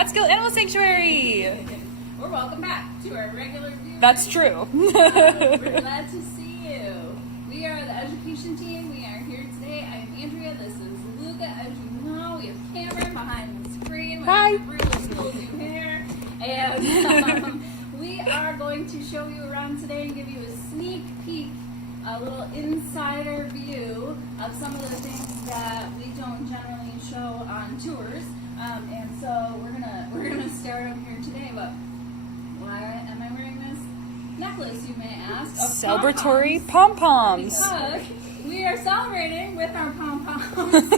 Catskill Animal Sanctuary. Or welcome back to our regular viewers. That's true. We're glad to see you. We are the education team. We are here today. I'm Andrea. This is Luca. As you know, we have Cameron behind the screen. Hi. Really cool new hair. And we are going to show you around today and give you a sneak peek, a little insider view of some of the things that we don't generally show on tours. And so we're gonna start up here today. But why am I wearing this necklace, you may ask? Celebratory pom-poms. Because we are celebrating with our pom-poms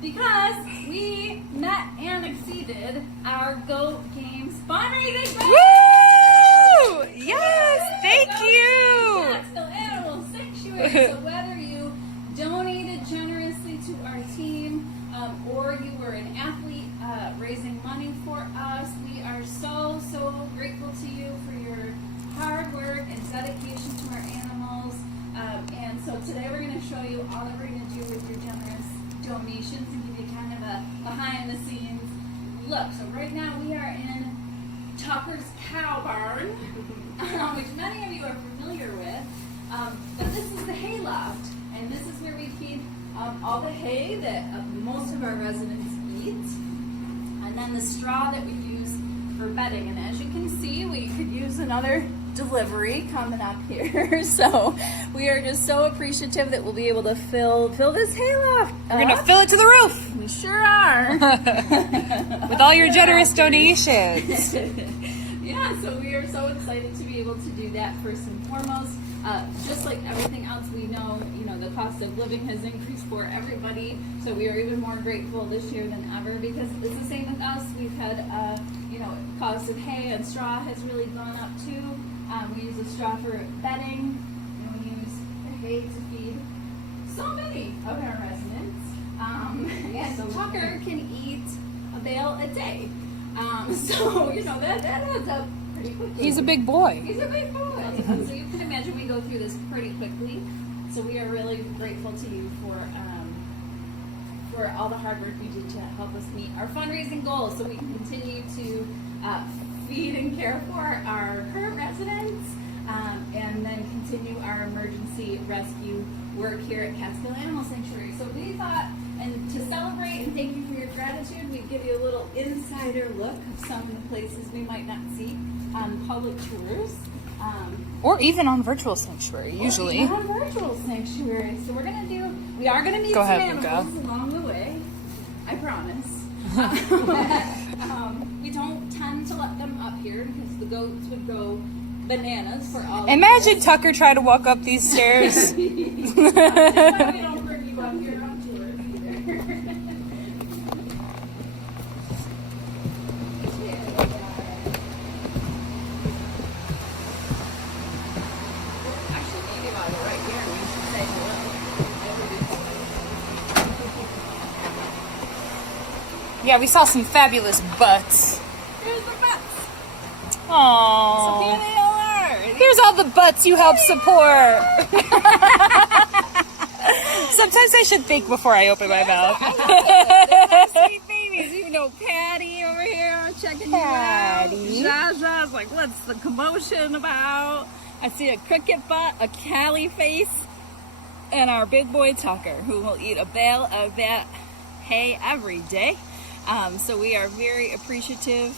because we met and exceeded our GOAT Games fundraising goal. Woo! Yes, thank you. Catskill Animal Sanctuary. So whether you donated generously to our team or you were an athlete raising money for us, we are so grateful to you for your hard work and dedication to our animals. And so today we're going to show you all that we're going to do with your generous donations and give you kind of a behind the scenes look. So right now we are in Tucker's Cow Barn, which many of you are familiar with. But this is the hay loft, and this is where we feed all the hay that most of our residents eat, and then the straw that we use for bedding. And as you can see, we could use another delivery coming up here. So we are just so appreciative that we'll be able to fill this hay loft. We're going to fill it to the roof We sure are. with all your generous donations. Yeah, so we are so excited to be able to do that first and foremost. Just like everything else, we know, the cost of living has increased for everybody. So we are even more grateful this year than ever because it's the same with us. We've had, cost of hay and straw has really gone up too. We use the straw for bedding, and we use the hay to feed so many of our residents. And so Tucker can eat a bale a day. So, that adds up pretty quickly. He's a big boy. He's a big boy. So you can imagine we go through this pretty quickly. So we are really grateful to you for all the hard work you did to help us meet our fundraising goals so we can continue to feed and care for our current residents and then continue our emergency rescue work here at Catskill Animal Sanctuary. So we thought, and to celebrate and thank you for your gratitude, we'd give you a little insider look of some of the places we might not see on public tours. Or even on virtual sanctuary, usually. Or even on virtual sanctuary. So we are going to meet some animals along the way. I promise. We don't tend to let them up here because the goats would go bananas for all Imagine Tucker trying to walk up these stairs. That's why we don't bring you up here on tours either. Actually, maybe while you're right here, we should say hello. Yeah, we saw some fabulous butts. Here's the butts. So Aww. here they all are. Here's all the butts you help support. Sometimes I should think before I open my mouth. They're sweet babies. Patty over here checking you out. Patty. Jaja's like, what's the commotion about? I see a cricket butt, a Cali face, and our big boy Tucker, who will eat a bale of that hay every day. So we are very appreciative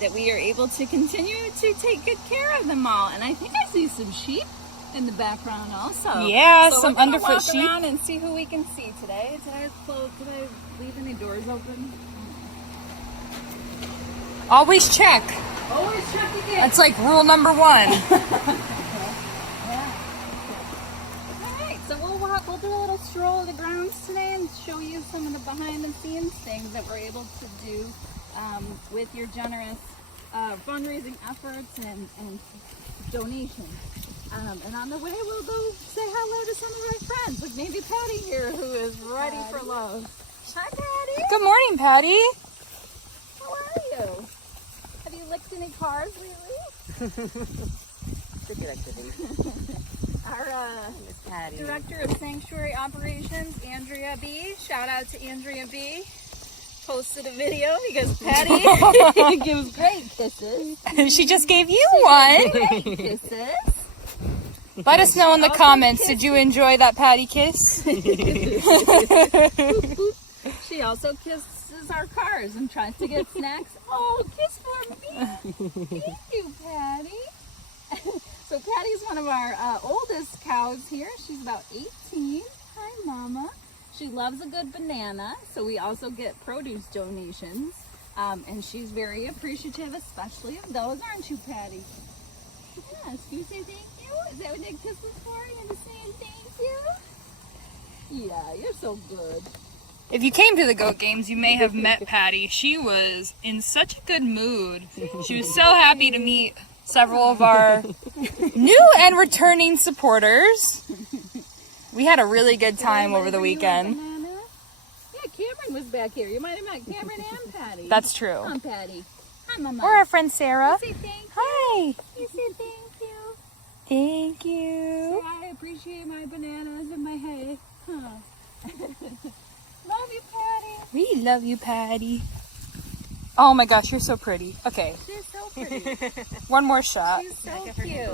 that we are able to continue to take good care of them all. And I think I see some sheep in the background also. Yeah, so some we're gonna underfoot walk sheep. around and see who we can see today. Did I leave any doors open? Always check. Always check again. That's like rule number 1. Alright, so we'll do a little stroll of the grounds today and show you some of the behind the scenes things that we're able to do with your generous fundraising efforts and donations. And on the way we'll go say hello to some of our friends, like maybe Patty here who is ready for love. Hi Patty! Good morning, Patty. How are you? Have you licked any cars lately? Good activity. Our Director of Sanctuary Operations, Andrea B. Shout out to Andrea B. posted a video because Patty gives great kisses. She just gave you one. Great kisses. Let us know in the comments. Did you enjoy that patty kiss? She also kisses our cars and tries to get snacks. Oh, kiss for me. Thank you, Patty. So Patty's one of our oldest cows here. She's about 18. Hi, Mama. She loves a good banana, so we also get produce donations. And she's very appreciative, especially of those, aren't you, Patty? Yes, can you say thank you? Is that what that kiss was for? You to say thank you? Yeah, you're so good. If you came to the goat games, you may have met Patty. She was in such a good mood. She was so happy to meet several of our new and returning supporters. We had a really good time over the weekend. Yeah, Cameron was back here. You might have met Cameron and Patty. That's true. Come on, Patty. Hi, Mama. Or our friend Sarah. You say thank you. Hi. You say thank you. Thank you. Say I appreciate my bananas and my hay. Huh. Love you, Patty. We love you, Patty. Oh my gosh, you're so pretty. Okay, She's so pretty. one more shot. She's so cute.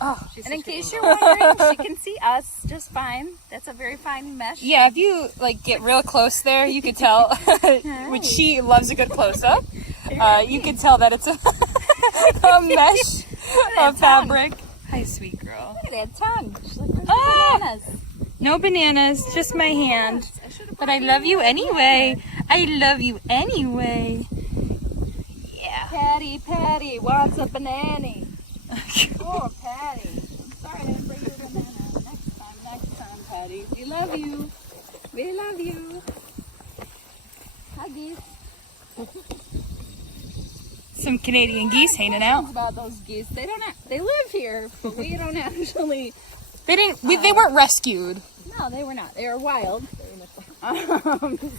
Oh, And in case you're wondering, she can see us just fine. That's a very fine mesh. yeah, if you like get real close there, you could tell, which she loves a good close-up. You could tell that it's a mesh of fabric. Hi, sweet girl. Look at that tongue. She's like, "Where's Ah! the bananas?" No bananas, just my hand. I should have But I love you anyway. I love you anyway. Yeah. Patty wants a banana. Poor Patty. I'm sorry I didn't bring you a banana. Next time, Patty. We love you. We love you. Huggies. Some Canadian geese hanging out. About those geese, they live here, but we don't actually. They weren't rescued. No, they were not. They were wild.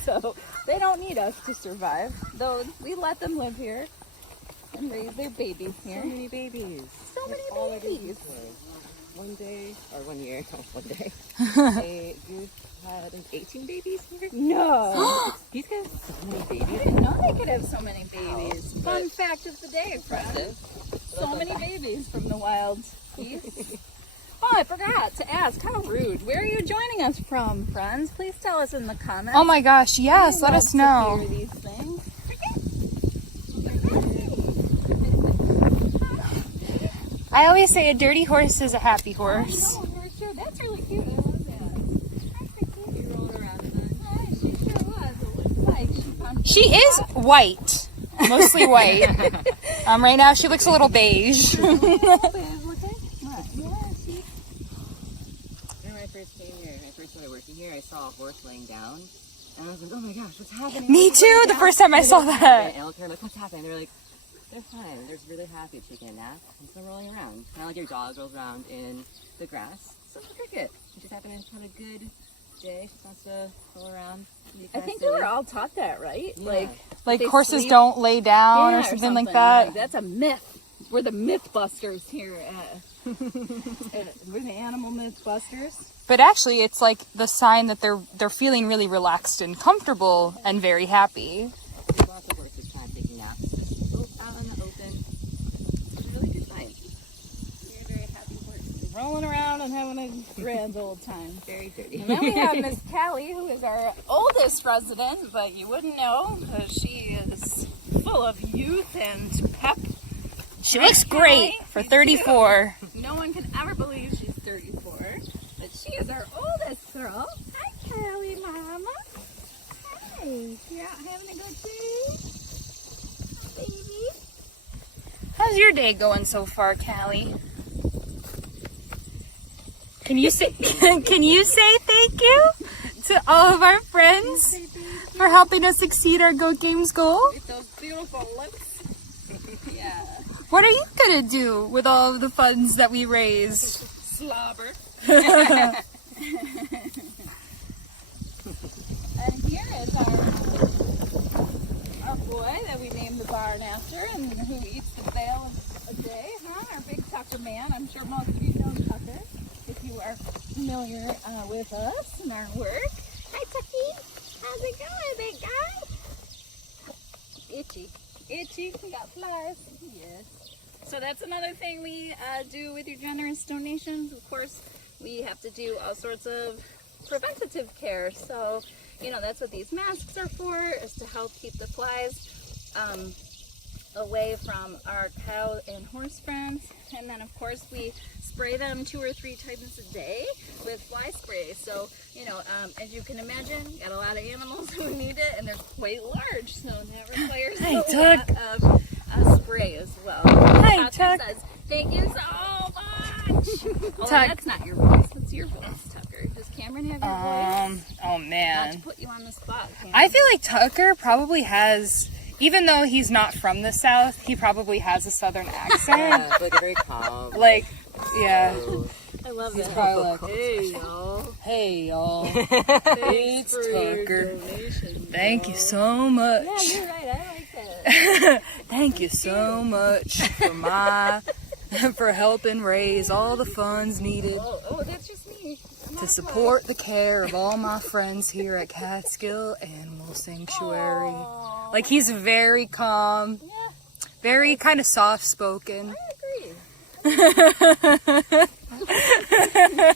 So they don't need us to survive. Though we let them live here and raise their babies here. So many babies. So many babies. One day, or 1 year, not one day, you had like 18 babies here? No. These guys have so many I babies. didn't know they could have so many babies. Fun fact of the day, friends. So many babies from the wild geese. Oh, I forgot to ask. How rude. Where are you joining us from, friends? Please tell us in the comments. Oh my gosh, yes, let us know. Hear these things. I always say a dirty horse is a happy horse. Oh, for sure. That's really cute. I love that. That's so cute. You're rolling around in that. She sure was. It looks like she found. She is white, mostly white. Right now she looks a little beige. When I first came here, when I first started working here, I saw a horse laying down. And I was like, oh my gosh, what's happening? Me too, the first time I saw that. And I looked at her like, what's happening? They're like, they're fine. They're just really happy taking a nap and still rolling around. Kind of like your dog rolls around in the grass. So it's a cricket. She just happened to have a good day. She wants to roll around. I think they were all taught that, right? Yeah. Like they horses sleep. don't lay down Yeah, or something like that. That's a myth. We're the myth busters here at we're the animal myth busters. But actually it's like the sign that they're feeling really relaxed and comfortable and very happy. There's lots of horses kind of taking naps. Just out in the open. It's a really good sign. We're very happy horses. Rolling around and having a grand old time. Very dirty. And then we have Miss Cali, who is our oldest resident, but you wouldn't know because she is full of youth and pep. She looks great for 34. No one can ever believe she's 34, but she is our oldest girl. Hi, Cali, Mama. Hi. You out having a good day, baby? How's your day going so far, Callie? Can you say thank you to all of our friends for helping us exceed our Goat Games goal? With those beautiful lips. Yeah. What are you gonna do with all of the funds that we raise? Slobber. And here is our boy that we named the barn after and who eats the bale a day, huh? Our big Tucker man. I'm sure most of you know Tucker if you are familiar with us and our work. Hi, Tucky. How's it going, big guy? itchy. Itchy, we got flies. Yes. So that's another thing we do with your generous donations. Of course, we have to do all sorts of preventative care. So, you know, that's what these masks are for, is to help keep the flies away from our cow and horse friends. And then, of course, we spray them 2 or 3 times a day with fly spray. So, you know, as you can imagine, got a lot of animals who need it, and they're quite large, so that requires a lot of spray as well. Hi, Tucker Tuck. says, thank you so much. Oh, Tuck. that's not your voice. That's your voice, Tucker. Does Cameron have your voice? Oh Not to man. put you on the spot, Cameron. I feel like Tucker probably has, even though he's not from the South, he probably has a Southern accent. Yeah, like a very calm. Like, yeah. I love He's that. probably like, Hey, y'all. hey y'all, Thanks it's for your Tucker. donation, Thank you y'all. so much. Yeah, you're right. I like that. Thank you so much for helping raise all the funds needed Oh, that's just me. I'm to not support the care of all my friends here at Catskill Animal Sanctuary. Aw. Like, he's very calm, Yeah, very kind of soft-spoken. I agree. He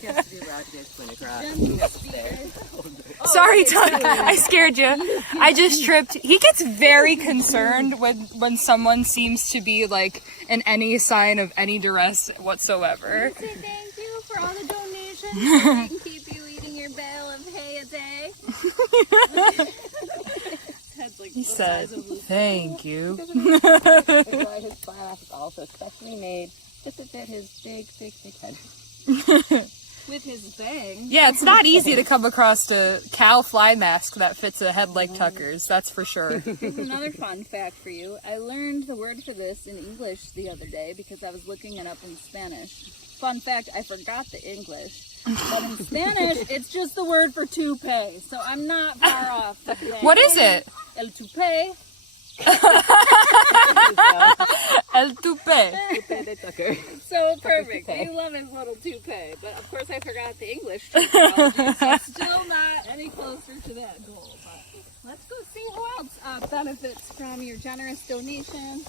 has to be allowed to get his point across. He has to stay. Sorry, Tuck, I scared you. I just tripped. He gets very concerned when someone seems to be like in any sign of any duress whatsoever. Say thank you for all the donations so we can keep you eating your bale of hay a day. Head's like He the said, size of Lucy. "Thank you." That's why his fly is also specially made just to fit his big head. With his bang. Yeah, it's not easy to come across a cow fly mask that fits a head like Tucker's. That's for sure. Here's another fun fact for you. I learned the word for this in English the other day because I was looking it up in Spanish. Fun fact, I forgot the English. But in Spanish, it's just the word for toupee. So I'm not far off. What is it? El toupee. El toupee. Tucker. So perfect. We love his little toupee. But of course I forgot the English terminology, so still not any closer to that goal. But let's go see who else benefits from your generous donation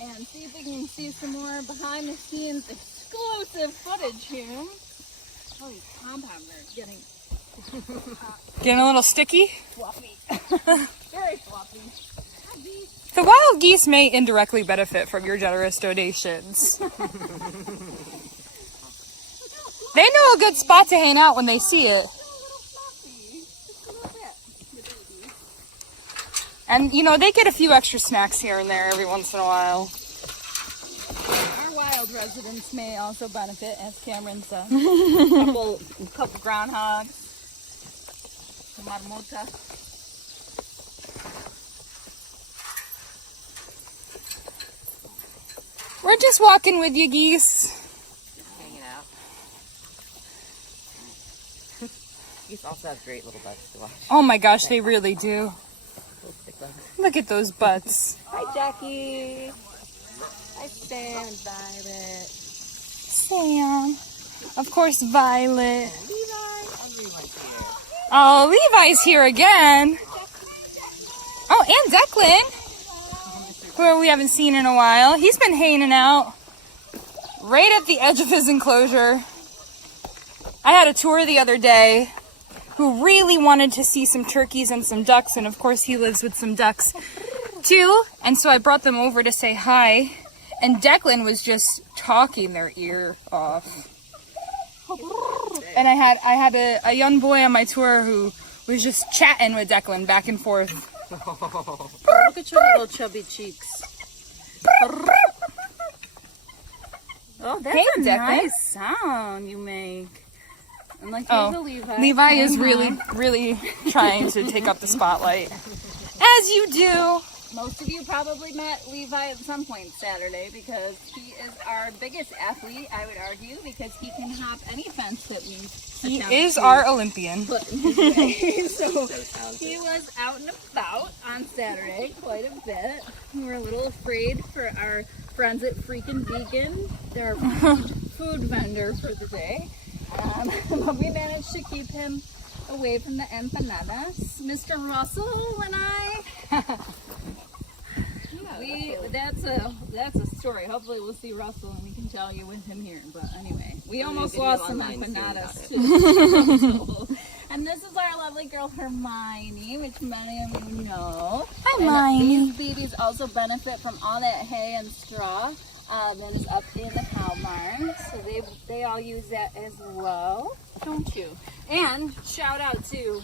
and see if we can see some more behind the scenes exclusive footage here. Oh, these pom-poms are getting Getting a little sticky. fluffy. Very fluffy. The wild geese may indirectly benefit from your generous donations. They know a good spot to hang out when they see it. And, you know, they get a few extra snacks here and there every once in a while. Our wild residents may also benefit, as Cameron said. couple groundhogs. Some marmota. We're just walking with you, geese. Hanging out. Geese also have great little butts to watch. Oh my gosh, they really do. Little stick bugs. Look at those butts. Hi, Jackie. Hi, Sam and Violet. Sam. Of course, Violet. Levi. Oh, Levi's here. Oh, Levi's here again. Oh, and Declan, who we haven't seen in a while. He's been hanging out right at the edge of his enclosure. I had a tour the other day who really wanted to see some turkeys and some ducks, and of course he lives with some ducks too. And so I brought them over to say hi, and Declan was just talking their ear off. And I had a young boy on my tour who was just chatting with Declan back and forth. Look at your little chubby cheeks. Oh, that's Hey, a Declan. nice sound you make. And like, Oh, here's a Levi. Levi is Hang on. really trying to take up the spotlight. As you do. Most of you probably met Levi at some point Saturday because he is our biggest athlete, I would argue, because he can hop any fence that we He attempt is to our Olympian. put in his way. So talented. he was out and about on Saturday quite a bit. We were a little afraid for our friends at Freakin' Vegan. They're our food vendor for the day. But we managed to keep him away from the empanadas. Mr. Russell and I, that's a story. Hopefully we'll see Russell and we can tell you with him here. But anyway, we almost lost some empanadas too. And this is our lovely girl Hermione, which many of you know. Hi, Hermione. These babies also benefit from all that hay and straw that is up in the cow barn. So they all use that as well, don't you? And shout out to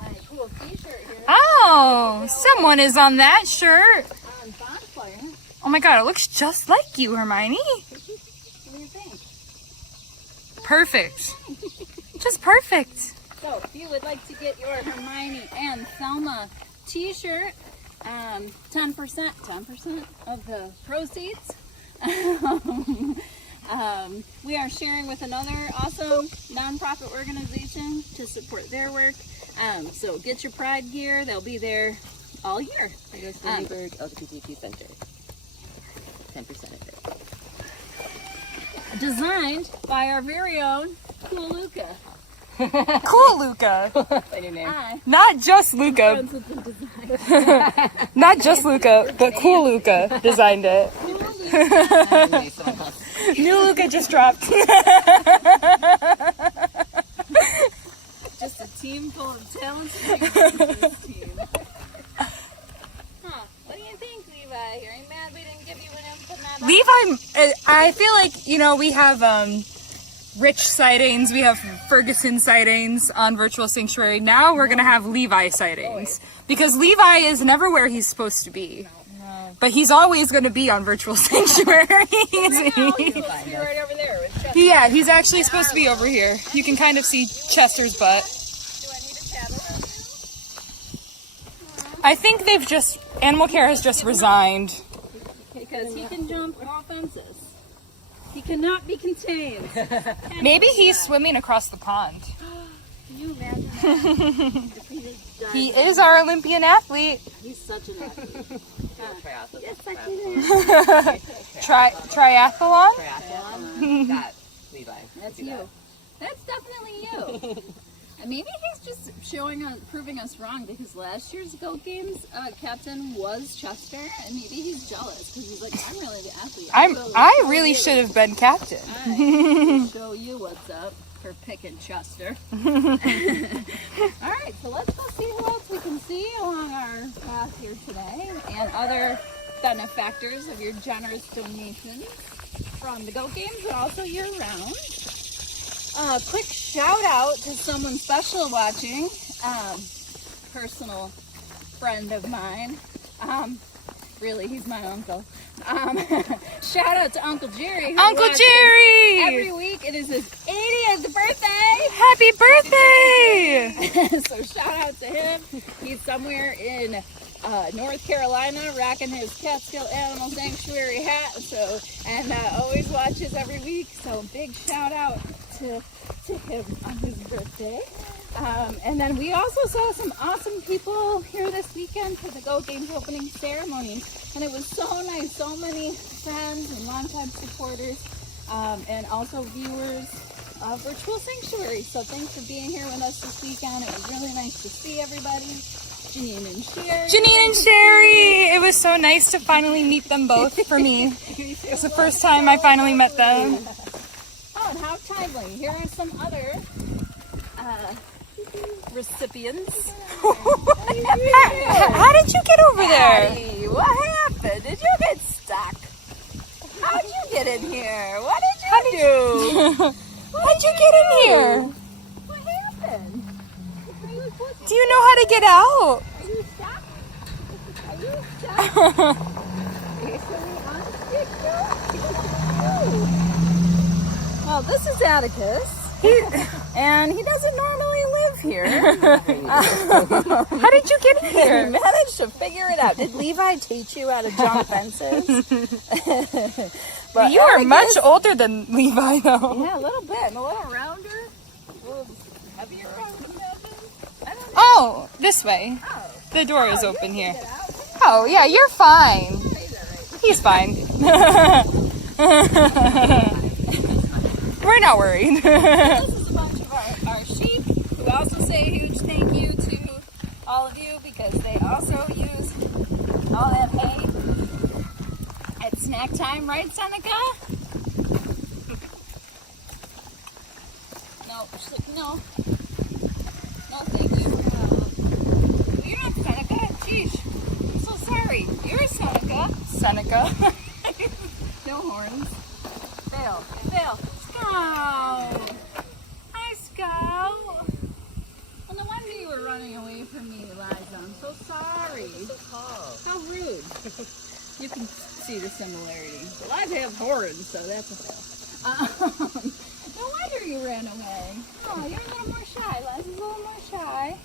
my cool t-shirt here. Oh, someone is on that shirt. On Bonfire. Oh my god, it looks just like you, Hermione. What do you think? Perfect. Just perfect. So if you would like to get your Hermione and Thelma t-shirt, 10% of the proceeds we are sharing with another awesome nonprofit organization to support their work. So get your Pride gear. They'll be there all year. It goes to the Newburgh LGBTQ Center. 10% of it. Designed by our very own Cool Luca. Cool Luca. Say your name. I Not just Luca. friends with the design. Not just Luca, but Cool Luca designed it. New Luca just dropped. Just a team full of talented this team. Huh? What do you think, Levi? Are you mad we didn't give you an empanada? Levi, I feel like, you know, we have Rich sightings, we have Ferguson sightings on Virtual Sanctuary. Now we're going to have Levi sightings. Because Levi is never where he's supposed to be. But he's always going to be on Virtual Sanctuary. Right now, he's supposed to be right over there with Chester. Yeah, he's actually supposed to be over here. You can kind of see Chester's butt. Do I need to paddle him? I think they've just, Animal Care has just resigned. Because he can jump all fences. He cannot be contained. Maybe he's swimming across the pond. Can you imagine that? If he just died? He is our Olympian athlete. He's such an athlete. Triathlon? That, Levi. That's Do you. that. That's definitely you. And maybe he's just proving us wrong because last year's Goat Games captain was Chester, and maybe he's jealous because he's like, I'm really the athlete. I really should have been captain. I'll show you what's up for picking Chester. All right, so let's go see who else we can see along our path here today, and other benefactors of your generous donations from the Goat Games, but also year-round. Quick shout out to someone special watching, personal friend of mine. Really, he's my uncle. Shout out to Uncle Jerry. Uncle Jerry! Every week. It is his 80th birthday. Happy birthday! So shout out to him. He's somewhere in North Carolina, rocking his Catskill Animal Sanctuary hat. And always watches every week. So big shout out to him on his birthday. And then we also saw some awesome people here this weekend for the Go Games opening ceremony. And it was so nice. So many friends and longtime supporters and also viewers of Virtual Sanctuary. So thanks for being here with us this weekend. It was really nice to see everybody. Janine and Sherry. Janine and Sherry! It was so nice to finally meet them both for me. It's the first time I finally met them. Oh, and how timely. Here are some other recipients. How did you get over there? Hey, what happened? Did you get stuck? How'd you get in here? What did you do? How'd you get in here? What happened? Do you know how to get out? Are you stuck? Are you stuck? Well, this is Atticus. And he doesn't normally live here. How did you get in He here? managed to figure it out. Did Levi teach you how to jump fences? But You are Atticus- much older than Levi, though. Yeah, a little bit. And a little rounder. A little heavier on the heaven. I don't know. Oh, this way. Oh. The door is open here. Get out. Oh, yeah, you're fine. He's fine. We're not worried. This is a bunch of our sheep who say a huge thank you to all of you because they also use all that hay at snack time, right, Seneca? No, she's like, no. No, thank you. You're not Seneca. Jeez. I'm so sorry. You're Seneca. Seneca. No horns. Fail. Fail. Scout. Hi, Scout. Well, no wonder you were running away from me, Eliza. I'm so sorry. So tall. How rude. You can see the similarity. Eliza have horns, so that's a fail. No wonder you ran away. Oh, you're a little more shy. Eliza's a little more shy.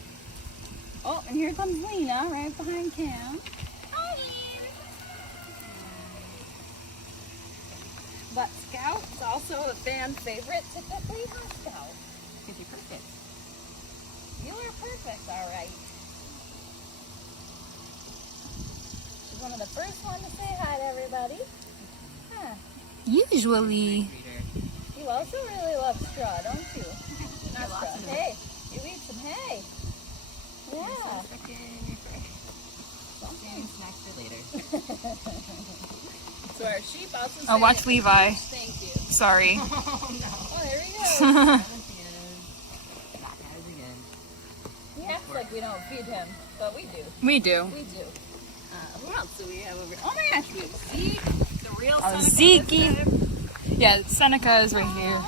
Oh, and here comes Lena right behind Cam. Hi. But Scout is also a fan favorite. Typically, huh, Scout? Because you're perfect. You are perfect, all right. She's one of the first ones to say hi to everybody. Huh. Usually. You also really love straw, don't you? Not straw. Hay. You eat some hay. Yeah. Snacks for later. So our sheep also say Oh, watch Levi. thank you. Sorry. Oh, there he goes. He acts like we don't feed him, but we do. We do. We do. Who else do we have over here? Oh my gosh, we have Zeke, the real Oh, Seneca. Zeke. Yeah, Seneca is right here.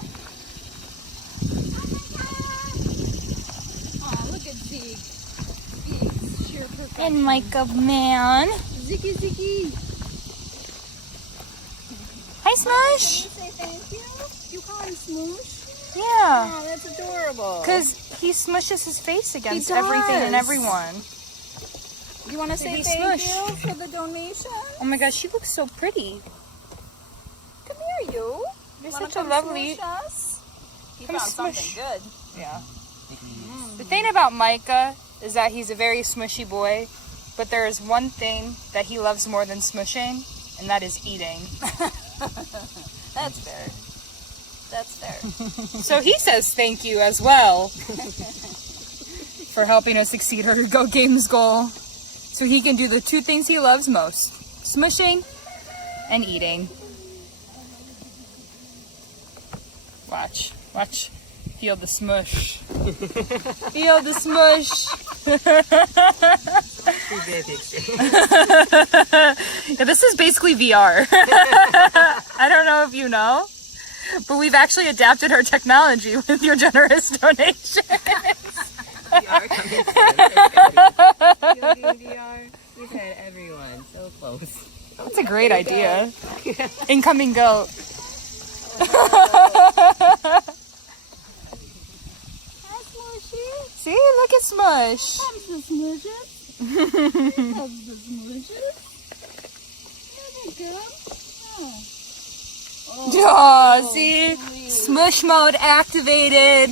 Oh, look at Zeke. Zeke's sheer perfection. And Micah man. Zeke, Zeke. Hi, Can Smush. you say thank you? You call him Smoosh? Yeah. Oh, that's adorable. Because he smushes his face against He everything and does. everyone. You want to say Maybe thank Smush. you for the donation? Oh my gosh, she looks so pretty. Come here, you. You're Wanna such a come lovely. smoosh us? He Come found smush. something good. Yeah. The thing about Micah is that he's a very smushy boy, but there is one thing that he loves more than smushing, and that is eating. That's fair. That's fair. So he says thank you as well for helping us exceed our Go Games goal. So he can do the two things he loves most, smushing and eating. Watch, watch. Feel the smush. Feel the smush. Yeah, this is basically VR. I don't know if you know, but we've actually adapted our technology with your generous donation. VR coming soon. VR. We've had everyone so close. That's a great idea. Incoming goat. Hi, Smushy. See, look at Smush. Loves the smushes. Loves the smushes. There we go. Oh. Oh, see? sweet. Smush mode activated.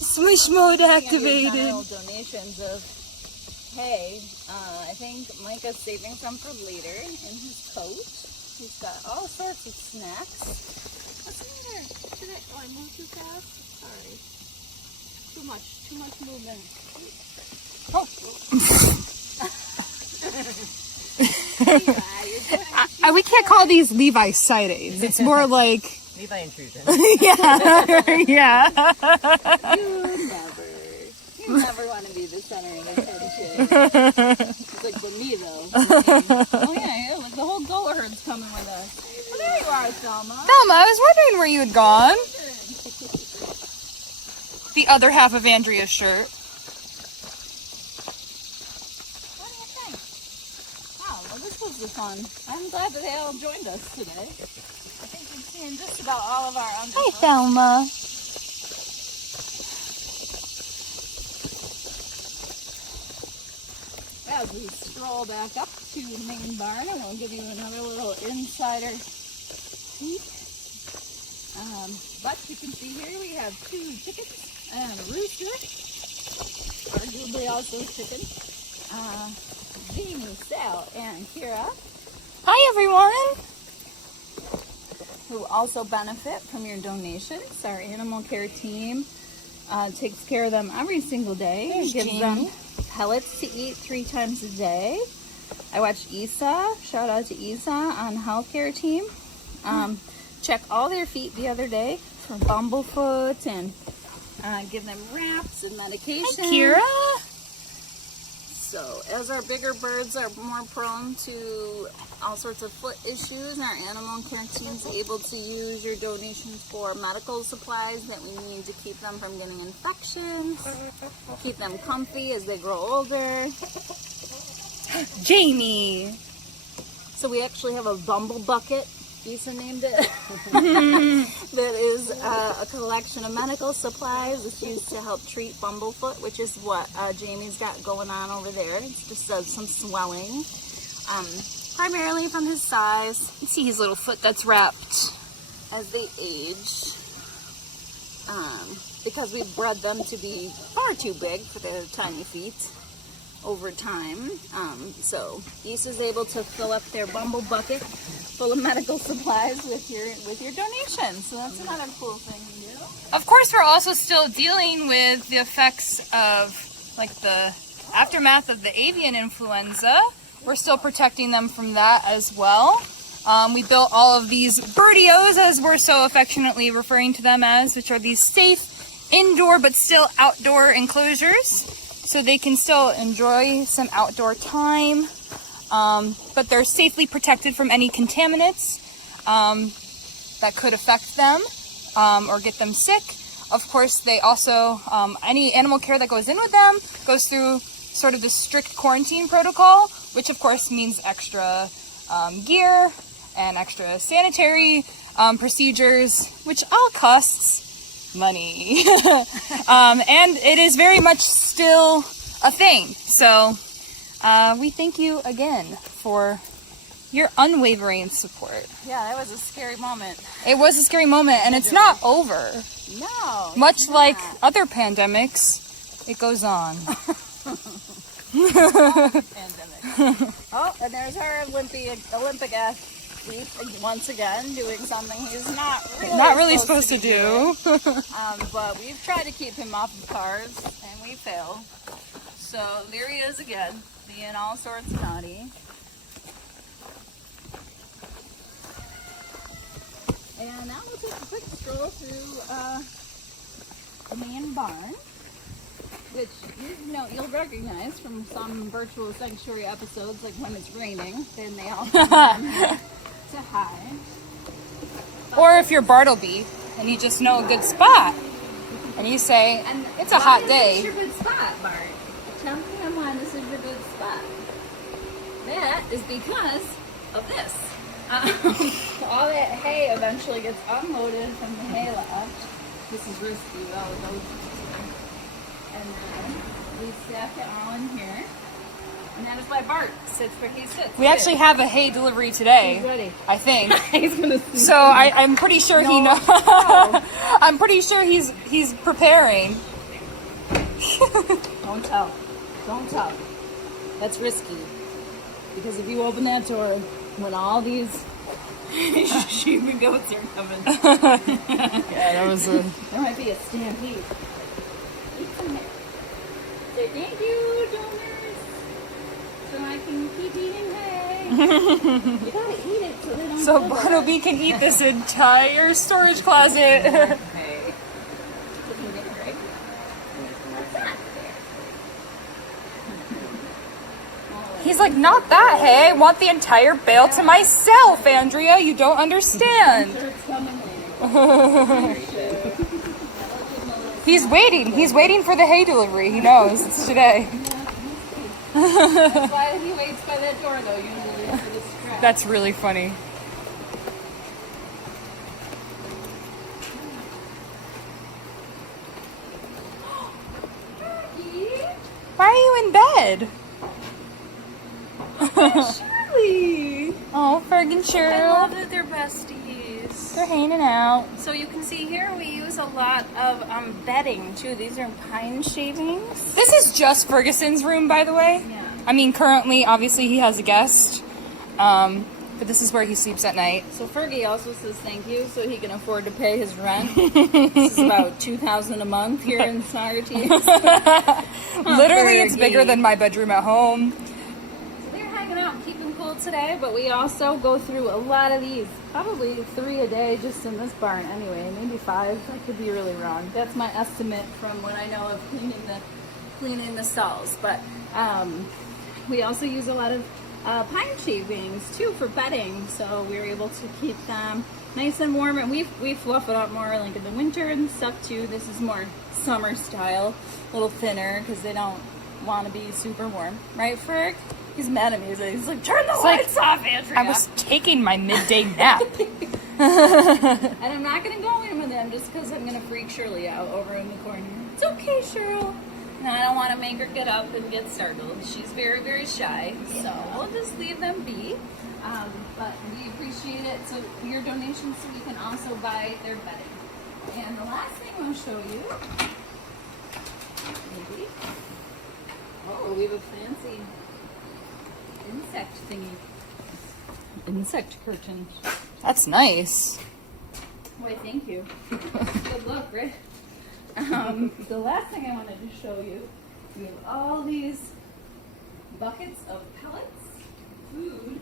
Smush mode activated. General donations of hay. I think Micah's saving some for later in his coat. He's got all sorts of snacks. What's the matter? Oh, I moved too fast? Sorry. Too much movement. We can't call these Levi sightings. It's more like, Levi intrusion. yeah. You never want to be the center of attention. It's like for me though. Oh yeah, look, the whole goat herd's coming with us. Well, there you are, Selma. Thelma, I was wondering where you had gone. The other half of Andrea's shirt. What do you think? Wow, well this was fun. I'm glad that they all joined us today. I think we've seen just about all of our Hi, underdogs. Thelma. As we stroll back up to the main barn, and we'll give you another little insider peek. But you can see here we have 2 chickens and a rooster, arguably also chicken. Jamie, Sal, and Kira. Hi, everyone. who also benefit from your donations. Our animal care team takes care of them every single day. There's Gives Jamie. them pellets to eat 3 times a day. I watched Isa, shout out to Isa on healthcare team. Check all their feet the other day for bumblefoot and give them wraps and medication. Kira? So as our bigger birds are more prone to all sorts of foot issues, our animal care team's able to use your donations for medical supplies that we need to keep them from getting infections, keep them comfy as they grow older. Jamie. So we actually have a bumble bucket, Isa named it, that is a collection of medical supplies that's used to help treat bumblefoot, which is what Jamie's got going on over there. It's just some swelling, primarily from his size. You see his little foot that's wrapped. As they age, because we've bred them to be far too big for their tiny feet over time. So Isa's able to fill up their bumble bucket full of medical supplies with your donation. So that's another cool thing to do. Of course, we're also still dealing with the effects of, like, the aftermath of the avian influenza. We're still protecting them from that as well. We built all of these birdios, as we're so affectionately referring to them as, which are these safe indoor but still outdoor enclosures, so they can still enjoy some outdoor time, but they're safely protected from any contaminants that could affect them or get them sick. Of course, they also, any animal care that goes in with them goes through sort of the strict quarantine protocol, which of course means extra gear and extra sanitary procedures, which all costs money. And it is very much still a thing. So we thank you again for your unwavering support. Yeah, that was a scary moment. It was a scary moment, and it's not over. No. Much like other pandemics, it goes on. Pandemic. Oh, and there's our Olympic athlete once again doing something he's not really supposed to do. But we've tried to keep him off of cars, and we failed. So there he is again, being all sorts naughty. And now we'll take a quick stroll through the main barn, which you'll recognize from some virtual sanctuary episodes, like when it's raining, then they all come in to hide. Or if you're Bartleby and you just know a good spot, and you say, it's a hot day. This is your good spot, Bart. Tell me why this is your good spot. That is because of this. All that hay eventually gets unloaded from the hay loft. This is risky, well, it goes here. And then we stack it all in here. And that is why Bart sits where he sits. We actually have a hay delivery today. He's ready. I think. He's gonna see. So I'm pretty sure he knows. No. I'm pretty sure he's preparing. Don't tell. Don't tell. That's risky. Because if you open that door when all these sheep and goats are coming, Yeah, that was a... there might be a stampede. Say thank you, donors, so I can keep eating hay. You gotta eat it so they don't So kill the Bartleby can eat this entire storage closet. hay. Looking good, right? What's that? He's like, not that hay. I want the entire bale to myself, Andrea. You don't understand. It's coming later. He's waiting. He's waiting for the hay delivery. He knows it's today. That's why he waits by that door, though, usually for this trap. That's really funny. Why are you in bed? Shirley! Oh, Ferg and I love Cheryl. that they're besties. They're hanging out. So you can see here we use a lot of bedding too. These are pine shavings. This is just Ferguson's room, by the way. Yeah. I mean, currently, obviously, he has a guest. but this is where he sleeps at night. So Fergie also says thank you so he can afford to pay his rent. This is about $2,000 a month here in Saugerties. Literally, it's bigger than my bedroom at home. So they're hanging out and keeping cool today, but we also go through a lot of these. Probably 3 a day just in this barn anyway, maybe 5. I could be really wrong. That's my estimate from what I know of cleaning the stalls. But we also use a lot of pine shavings too for bedding, so we were able to keep them nice and warm, and we fluff it up more like in the winter and stuff too. This is more summer style, a little thinner because they don't want to be super warm, right, Ferg? He's mad at me. He's like, turn the lights off, Andrea. I was taking my midday nap. And I'm not gonna go in with them just because I'm gonna freak Shirley out over in the corner. It's okay, Cheryl. And I don't want to make her get up and get startled. She's very, very shy, so we'll just leave them be. But we appreciate it. So your donations, so we can also buy their bedding. And the last thing I'll show you, maybe. Oh, we have a fancy insect thingy. Insect curtain. That's nice. Why, thank you. Good luck, right? The last thing I wanted to show you, we have all these buckets of pellets, food,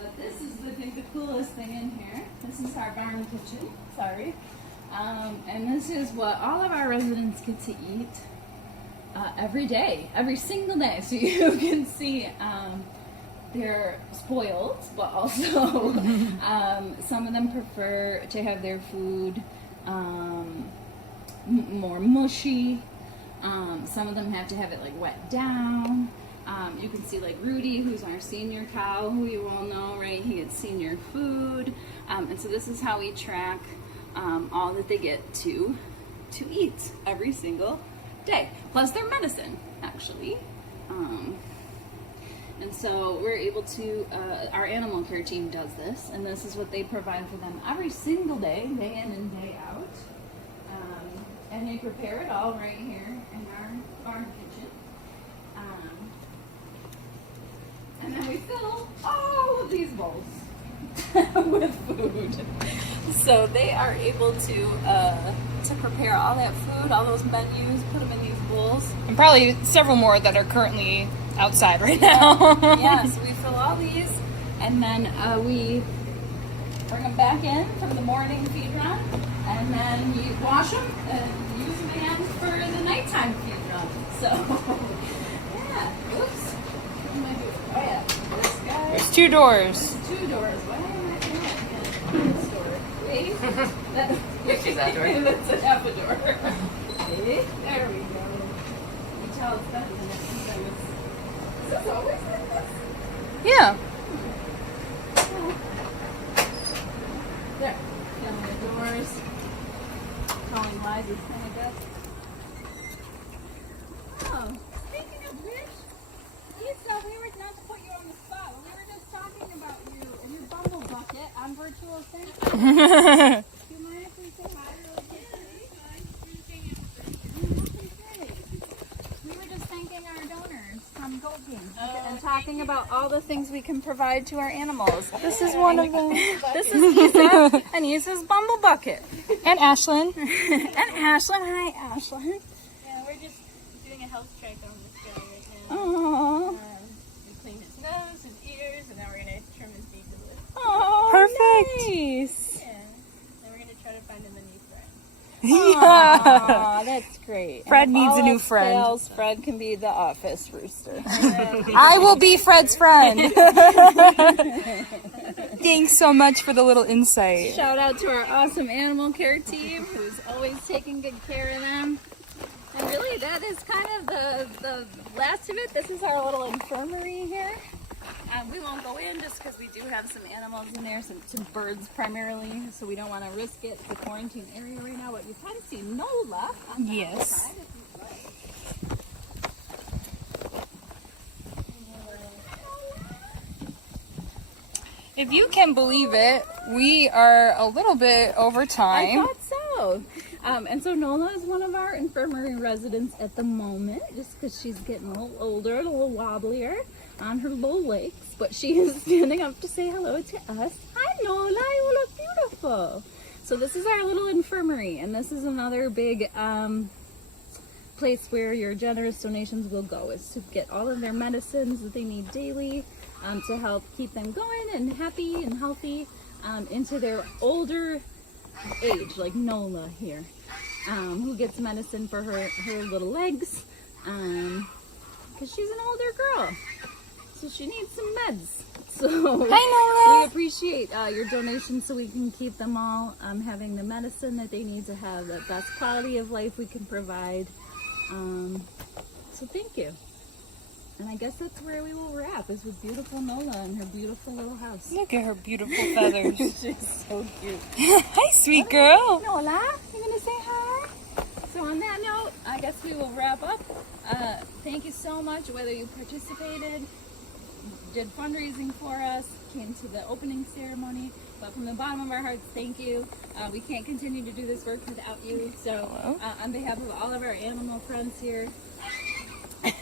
but this is the coolest thing in here. This is our barn kitchen, sorry. And this is what all of our residents get to eat every day, every single day. So you can see they're spoiled, but also some of them prefer to have their food more mushy. Some of them have to have it like wet down. You can see like Rudy, who's our senior cow, who you all know, right? He gets senior food. And so this is how we track all that they get to eat every single day, plus their medicine, actually. And so we're able to, our animal care team does this, and this is what they provide for them every single day in and day out. And they prepare it all right here in our barn kitchen. And then we fill all of these bowls with food. So they are able to prepare all that food, all those menus, put them in these bowls. And probably several more that are currently outside right now. Yeah, so we fill all these, and then we bring them back in from the morning feed run, and then we wash them and use them again for the nighttime feed run. So, yeah, oops. What am I doing? Oh yeah, this guy. There's 2 doors. There's 2 doors. Why am I doing this door? Wait. Is that door? That's a half a door. See? There we go. You tell it's better than it since I was... Is this always like this? Yeah. There. Filling the doors. Calling Liza's kind of desk. Oh, speaking of which, Lisa, we were not to put you on the spot, but we were just talking about you and your bumble bucket on virtual thing. Do you mind if we say hi real quickly? We were just thanking our donors from Gold Games and talking about all the things we can provide to our animals. This is one of them. This is Isa, and Isa's bumble bucket. And Ashlyn. And Ashlyn. Hi, Ashlyn. Yeah, we're just doing a health check on this guy right now. Aww. We clean his nose, his ears, and now we're gonna trim his beak a little. Oh, Perfect. nice. Yeah. Then we're gonna try to find him a new friend. Aw, that's great. Fred And needs all a new else friend. fails, Fred can be the office rooster. I will be Fred's friend. Thanks so much for the little insight. Shout out to our awesome animal care team who's always taking good care of them. And really, that is kind of the last of it. This is our little infirmary here. We won't go in just because we do have some animals in there, some birds primarily, so we don't want to risk it. It's a quarantine area right now, but you kind of see Nola on the Yes. outside if you'd like. If you can believe it, we are a little bit over I time. thought so. And so Nola is one of our infirmary residents at the moment, just because she's getting a little older, a little wobblier. on her low legs, but she is standing up to say hello to us. Hi, Nola, you look beautiful. So this is our little infirmary, and this is another big place where your generous donations will go, is to get all of their medicines that they need daily to help keep them going and happy and healthy into their older age, like Nola here, who gets medicine for her little legs, because she's an older girl, so she needs some meds. So Hi, Nola. we appreciate your donations so we can keep them all having the medicine that they need to have the best quality of life we can provide. So thank you. And I guess that's where we will wrap, is with beautiful Nola and her beautiful little house. Look at her beautiful feathers. She's so cute. Hi, sweet girl. Nola, you gonna say hi? So on that note, I guess we will wrap up. Thank you so much, whether you participated, did fundraising for us, came to the opening ceremony, but from the bottom of our hearts, thank you. We can't continue to do this work without you. So on behalf of all of our animal friends here,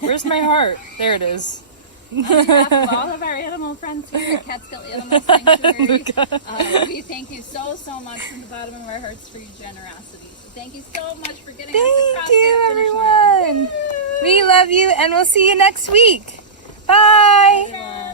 Where's my heart? There it is. on behalf of all of our animal friends here at Catskill Animal Sanctuary, we thank you so much from the bottom of our hearts for your generosity. So thank you so much for getting us across Thank you, that finish line. everyone. We love you, and we'll see you next week.